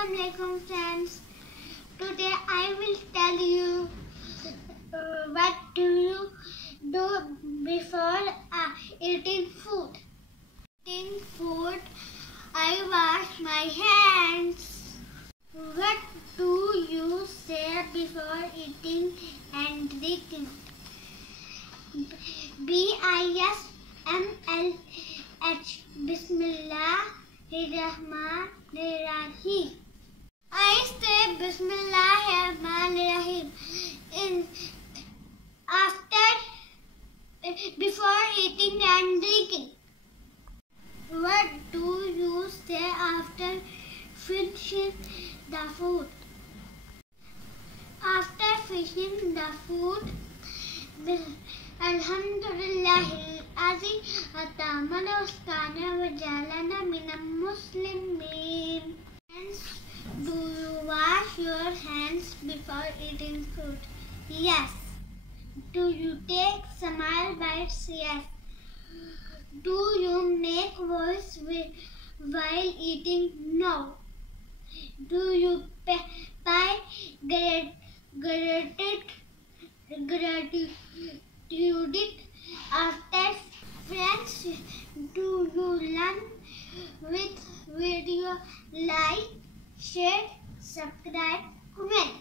Assalamualaikum friends. Today I will tell you what do you do before eating food. Eating food, I wash my hands. What do you say before eating and drinking? BISMLH Bismillahirrahmanirrahim. I say Bismillahirrahmanirrahim before eating and drinking. What do you say after finishing the food? After finishing the food, Alhamdulillahil azim atamana ustana wa jalana minal muslimin. Hence, do you wash your hands before eating food? Yes. Do you take small bites? Yes. Do you make voice while eating? No. Do you pay gratitude after? Friends, do you learn with video? Like, share, subscribe, comment.